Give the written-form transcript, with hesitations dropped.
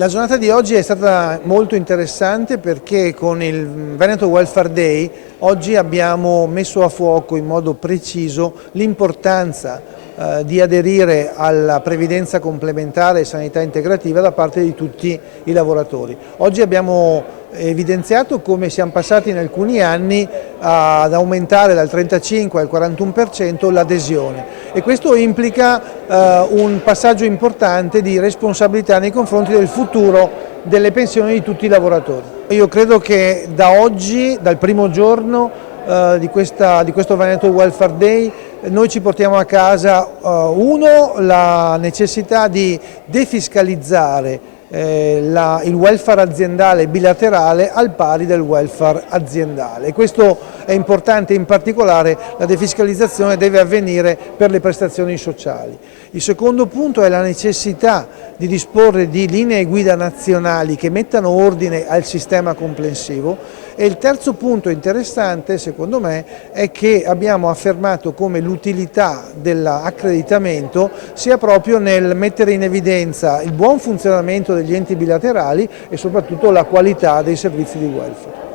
La giornata di oggi è stata molto interessante perché con il Veneto Welfare Day oggi abbiamo messo a fuoco in modo preciso l'importanza di aderire alla previdenza complementare e sanità integrativa da parte di tutti i lavoratori. Oggi abbiamo evidenziato come siamo passati in alcuni anni ad aumentare dal 35 al 41% l'adesione e questo implica un passaggio importante di responsabilità nei confronti del futuro delle pensioni di tutti i lavoratori. Io credo che da oggi, dal primo giorno di questo Veneto Welfare Day, noi ci portiamo a casa la necessità di defiscalizzare il welfare aziendale bilaterale al pari del welfare aziendale. Questo è importante, in particolare la defiscalizzazione deve avvenire per le prestazioni sociali. Il secondo punto è la necessità di disporre di linee guida nazionali che mettano ordine al sistema complessivo e il terzo punto interessante secondo me è che abbiamo affermato come l'utilità dell'accreditamento sia proprio nel mettere in evidenza il buon funzionamento degli enti bilaterali e soprattutto la qualità dei servizi di welfare.